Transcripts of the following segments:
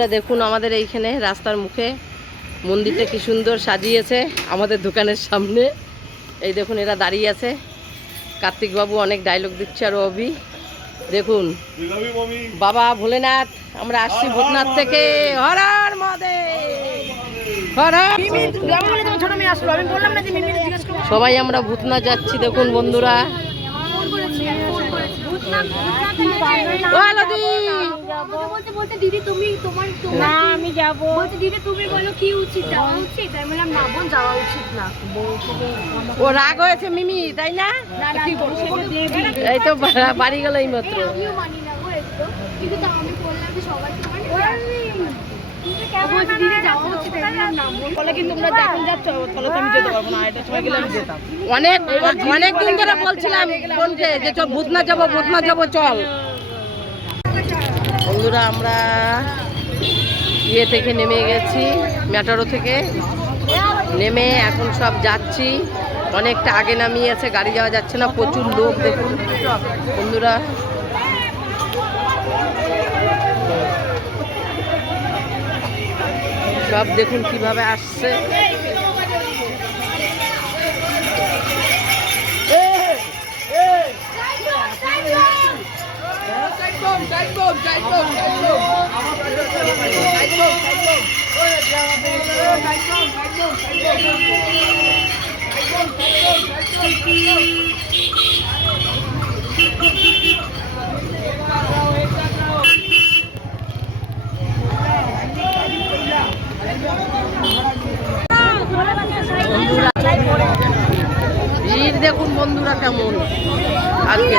বন্ধুরা দেখুন আমাদের এইখানে রাস্তার মুখে মন্দিরটা কি সুন্দর সাজিয়েছে আমাদের দোকানের সামনে। এই দেখুন এরা দাঁড়িয়ে আছে, কার্তিক বাবু অনেক ডায়লগ দিচ্ছে আর অভি দেখুন। বাবা ভোলেনাথ, আমরা আসছি ভূতনাথ থেকে। হর হর মহাদেব, হর হর। সবাই আমরা ভূতনাথ যাচ্ছি দেখুন বন্ধুরা। আমি যাবো, দিদি তুমি বলো কি উচিত, যাওয়া উচিত? আমি বললাম না বোন, যাওয়া উচিত না। ও রাগ হয়েছে মিমি, তাই না? এই তো বাড়ি গেল এই মাত্র। আমিও মানি না গো একটু, কিন্তু তা আমি বললাম যে সবাই তো মানে অনেক দিন ধরে বলছিলাম বোনকে যে চল ভূতনাথ যাবো, ভূতনাথ যাবো, চল। বন্ধুরা আমরা ইয়ে থেকে নেমে গেছি, মেট্রো থেকে নেমে এখন সব যাচ্ছি। অনেকটা আগে নামিয়েছে, গাড়ি যাওয়া যাচ্ছে না, প্রচুর লোক দেখুন বন্ধুরা। সব দেখুন কিভাবে আসছে। ভিড় দেখুন বন্ধুরা কেমন আজকে।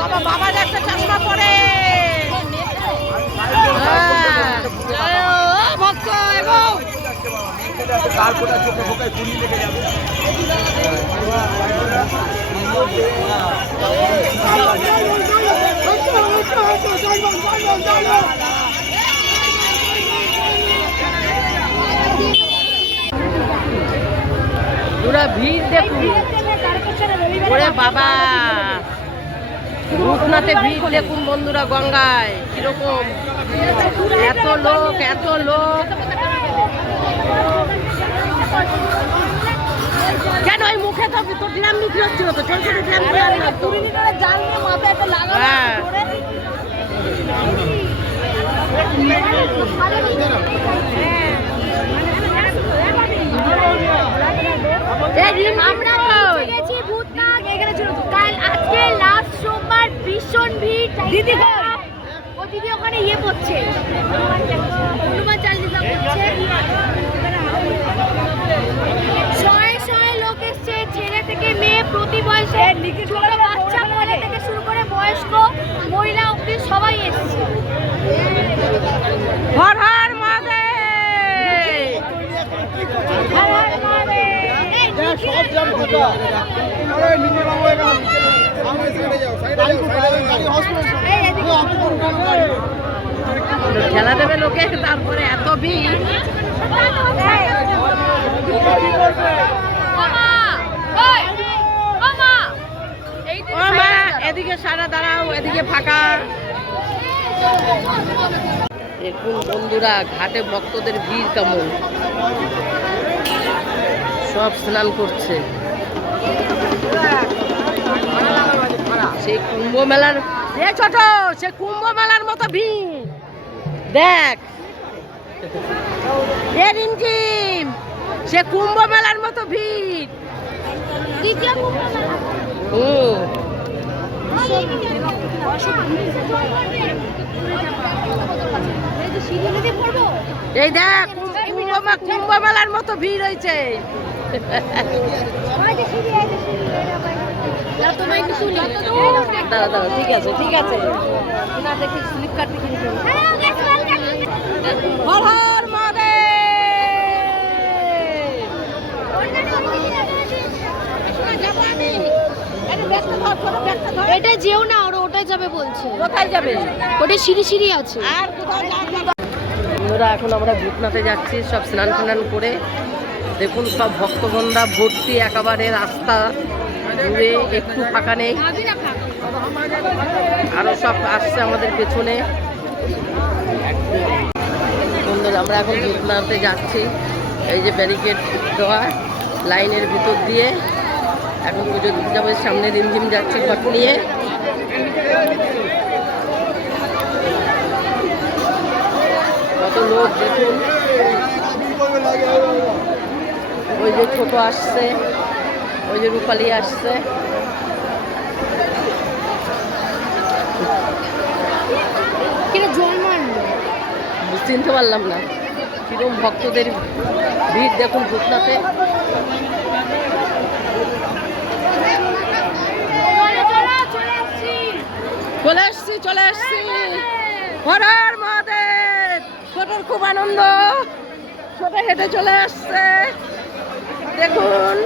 বাবা বাবা যাচ্ছে চশমা পরে। পুরা ভিড় দেখুন, ওরে বাবা ভূতনাথে ভিড় দেখুন বন্ধুরা। গঙ্গায় কিরকম এত লোক, এত লোক। কেন ওই মুখে তো ড্রাম বিক্রি হচ্ছিল, তো ছোট ছোট ড্রাম আমরা গেছি ভূতনাথ, এখানে ছিল তো কাল আজকে লাস্ট সোমবার ভীষণ ভিড়। দিদি ও দিদি ওখানে ইয়ে করছে, হনুমান চালিসা করছে। শয়ে শয়ে লোক এসছে, ছেলে থেকে মেয়ে, প্রতি বয়সে ছোট বাচ্চা মহিলা থেকে শুরু করে বয়স্ক মহিলা অবধি সবাই এসছে। হর হর মহাদেব, হর হর মহাদেব। খেলা দেবে লোকে, তারপরে এত ভিড়। এদিকে সারা দাঁড়াও, এদিকে ফাঁকা। দেখুন বন্ধুরা ঘাটে ভক্তদের ভিড় কেমন, সব স্নান করছে। সেই কুম্ভ মেলার ছোট, সে কুম্ভ মেলার মতো ভিড় দেখ। রিমঝিম, সে কুম্ভ মেলার মতো ভিড়। দ্বিতীয় কুম্ভ মেলা। এই দেখ কুম্ভ মেলার মতো ভিড় হয়েছে। দাঁড়া দাঁড়া, ঠিক আছে ঠিক আছে, না দেখি স্লিপ কাটতে কিন্তু। হর হর মহাদেব। এটা যেও না, ওরা ওটাই যাবে বলছে। কোথায় যাবে? ওটা সিঁড়ি সিঁড়ি আছে। বন্ধুরা এখন আমরা ভূতনাথে যাচ্ছি, সব স্নান টান করে দেখুন সব ভক্তবৃন্দা ভর্তি, একেবারে রাস্তা জুড়ে একটু ফাঁকা নেই। আরো সব আসছে আমাদের পেছনে। বন্ধুরা আমরা এখন ভূতনাথে যাচ্ছি। এই যে ব্যারিকেড দেওয়া লাইনের ভিতর দিয়ে এখন পুজো দিতে যাবো। সামনে রিমঝিম যাচ্ছে ঘট নিয়ে। কত লোক দেখুন। ওই যে ছোট আসছে, ওই যে রূপালী আসছে। চিনতে পারলাম না, কিরকম ভক্তদের ভিড় দেখুন ভূতনাথে। চলে আসছি হর হর মহাদেব। ছোটর খুব আনন্দ, ছোট হেঁটে চলে আসছে দেখুন।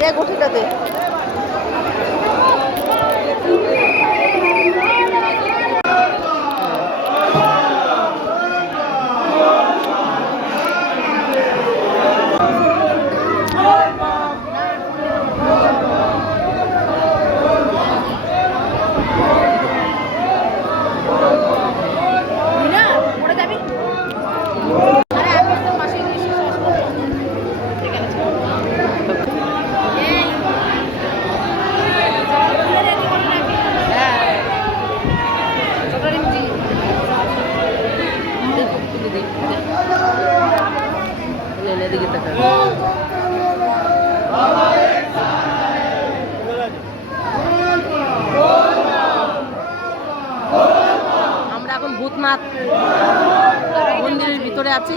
দেখো ঠিক আছে। আমরা এখন ভূতনাথ মন্দিরের ভিতরে আছি।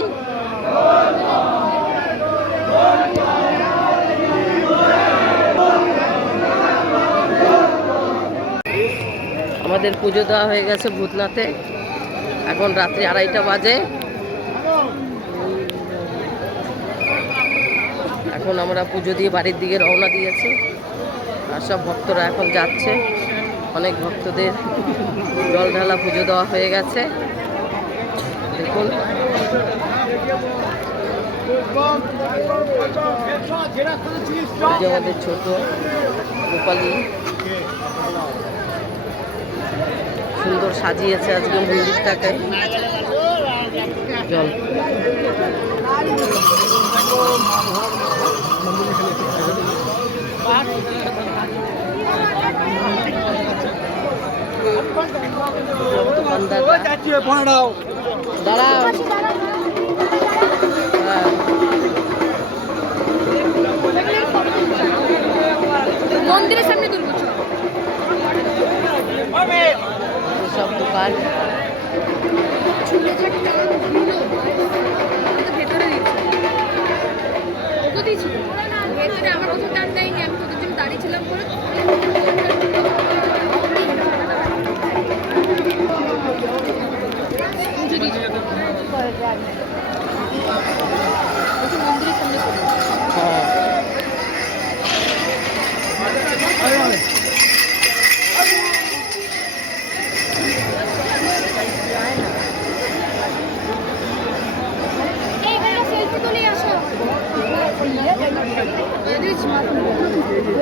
আমাদের পুজো দেওয়া হয়ে গেছে ভূতনাথে। এখন রাত্রি 2:30 বাজে। এখন আমরা পুজো দিয়ে বাড়ির দিকে রওনা দিয়েছি। আর সব ভক্তরা এখন যাচ্ছে। অনেক ভক্তদের জল ঢালা পুজো দেওয়া হয়ে গেছে দেখুন। আমাদের ছোট রূপালী সুন্দর সাজিয়েছে আজকে মন্দিরটাকে। জল দাঁড়াও। মন্দিরের সামনে তুলবো সব দোকান ভেতরে আমার কোনো টান দেয়নি, আমি তোদের জন্য দাঁড়িয়েছিলাম বলে। মন্দিরের সামনে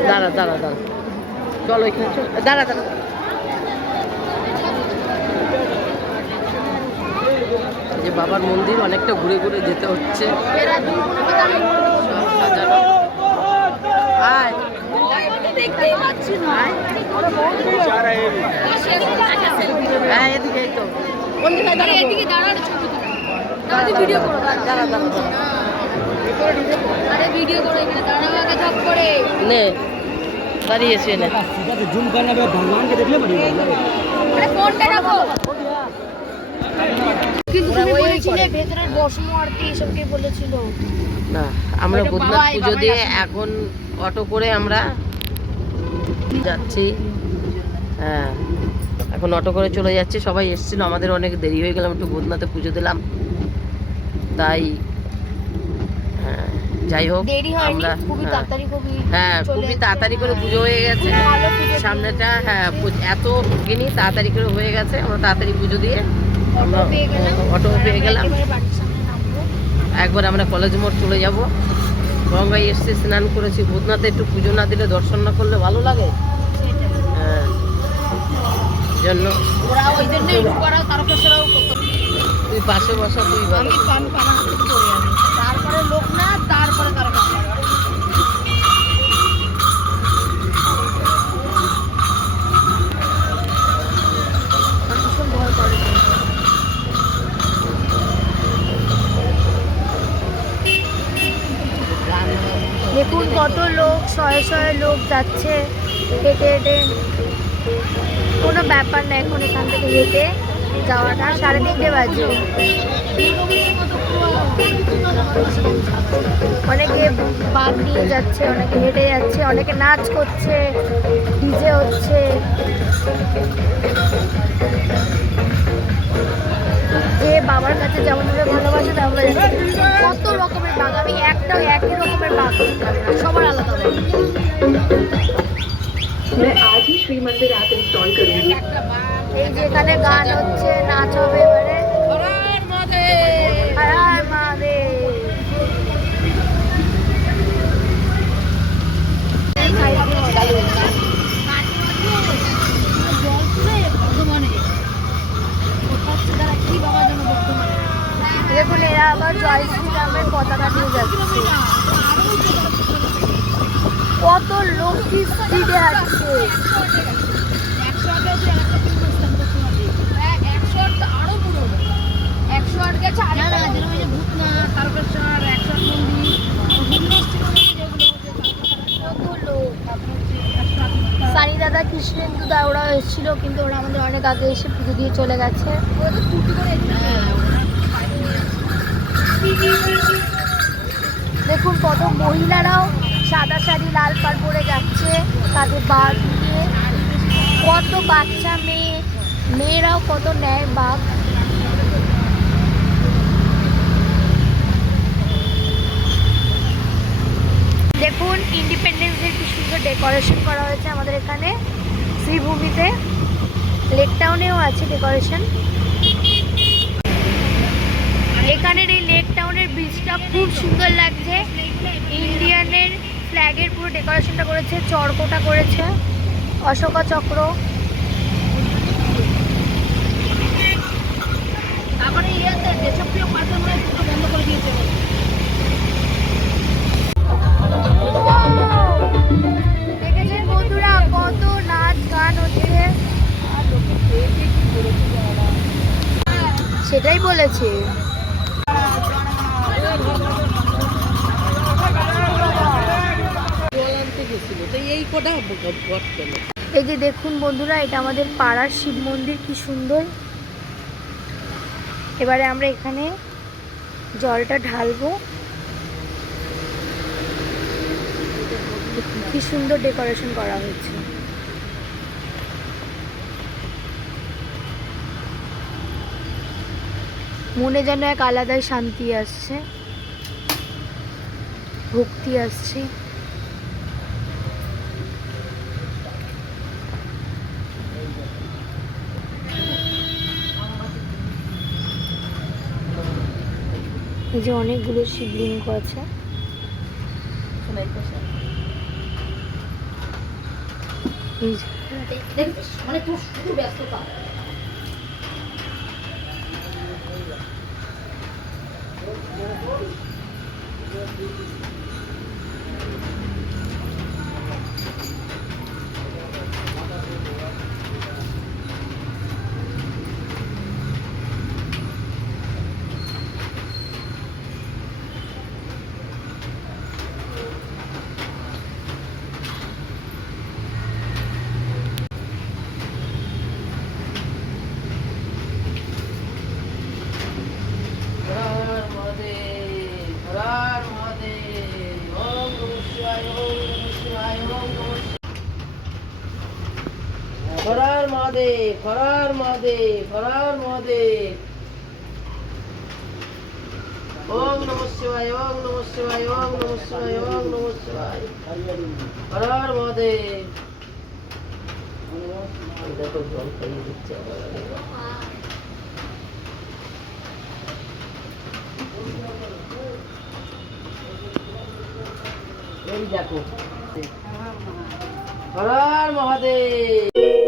দাঁড়া দাঁড়া দাঁড়া, চলো এখানে চল। দাঁড়া দাঁড়া, যে বাবার মন্দির অনেকটা ঘুরে ঘুরে যেতে হচ্ছে। দেখতেই পাচ্ছি না। হ্যাঁ এদিকে, এই তো এদিকে দাঁড়ানো ছবি তুলো। ভিডিও করো, দাঁড়া দাঁড়া দাঁড়া। আরে ভিডিও করো, এখানে দাঁড়াও আগে ধপ করে। নে দাঁড়িয়েছে নে। জুম करना है भगवान के देखले बड़ी আরে ফোনটা রাখো। কিন্তু তুমি বলেছিলে ভেতরের বসম আরতি এসব কে বলেছিল? না, আমরা ভূতনাথ পুজো দিয়ে এখন অটো করে আমরা যাচ্ছি। হ্যাঁ এখন অটো করে চলে যাচ্ছি। সবাই এসেছিল, আমাদের অনেক দেরি হয়ে গেলাম, একটু ভূতনাথে পুজো দিলাম তাই। হ্যাঁ যাই হোক, দেরি হয়নি, আমরা খুবই তাড়াতাড়ি খুবই হ্যাঁ খুবই তাড়াতাড়ি করে পুজো হয়ে গেছে। ভালো পুজো সামনেটা হ্যাঁ এত ঢুকিনি, তাড়াতাড়ি করে হয়ে গেছে। আমরা তাড়াতাড়ি পুজো দিয়ে আমরা অটো পেয়ে গেলাম। একবার আমরা কলেজ মোড় চলে যাব। গঙ্গায় এসছি, স্নান করেছি, ভূতনাথে একটু পুজো না দিলে, দর্শন না করলে ভালো লাগে। হ্যাঁ জন্য ওরা ওই জন্যই রূপারাও তারকেশ্বরাও করতো। তুই পাশে বসা, তুই ভালো। তারপরে লোকনাথ, তারপরে তারকেশ্বর। ভীষণ ভয় করে। দেখুন কত লোক, শয়ে শয়ে লোক যাচ্ছে হেঁটে হেঁটে। কোনো ব্যাপার না এখন এখান থেকে হেঁটে যাওয়াটা। 3:30 বাজে। অনেকে বাঘ নিয়ে যাচ্ছে, অনেকে হেঁটে যাচ্ছে, অনেকে নাচ করছে, ডিজে হচ্ছে। যে বাবার কাছে যেমনভাবে ভালোবাসে তেমনভাবে কত রকমের বাঘ। আমি একটাও একই রকমের বাঘ দেখতে পারি না, সবার আলাদা আলাদা। आज ही श्री मंदिर ऐप इंस्टॉल करूंगी। এই যে এখানে গান হচ্ছে, নাচ হবে এবারে। হর হর মহাদেব। দেখুন এরা আবার জয় শ্রীরামের পতাকা নিয়ে যাচ্ছে। কত লোক কি স্পিডে হাঁটছে। সানি দাদা, কৃষ্ণেন্দু দা ওরা এসেছিল, কিন্তু ওরা আমাদের অনেক আগে এসে পুজো দিয়ে চলে গেছে। দেখুন কত মহিলারাও সাদা শাড়ি লাল পাড় পরে যাচ্ছে, তাদের বাঘ নিয়ে। কত বাচ্চা মেয়েরাও কত নেয় বাঘ। দেখুন ইন্ডিপেন্ডেন্স ডে কি সুন্দর ডেকোরেশন করা হয়েছে আমাদের এখানে শ্রীভূমিতে। লেক টাউনেও আছে ডেকোরেশন। এখানের এই লেক টাউনের ব্রিজটা খুব সুন্দর লাগছে। ইন্ডিয়ানের ফ্ল্যাগের পুরো ডেকোরেশনটা করেছে, চড়কোটা করেছে, অশোকা চক্র। তারপরে দেশপ্রিয় পার্কের মনে বন্ধ করে দিয়েছে। দেখেছেন বন্ধুরা কত নাচ গান হচ্ছে। সেটাই বলেছে। এই যে দেখুন বন্ধুরা, এটা আমাদের পাড়ার শিব মন্দির, কি সুন্দর। এবারে আমরা এখানে জলটা ঢালবো। কি সুন্দর ডেকোরেশন করা হয়েছে। মনে যেন এক আলাদাই শান্তি আসছে, ভক্তি আসছে। এই যে অনেকগুলো শিবলিঙ্গ আছে। মানে তোর শুধু ব্যস্ততা। हर हर महादेव, हर हर महादेव, हर हर महादेव। ओम नमः शिवाय, ओम नमः शिवाय, ओम नमः शिवाय, ओम नमः शिवाय। हर हर महादेव। এই দেখো জল খাইয়ে দিচ্ছে এই দেখো হর হর মহাদেব।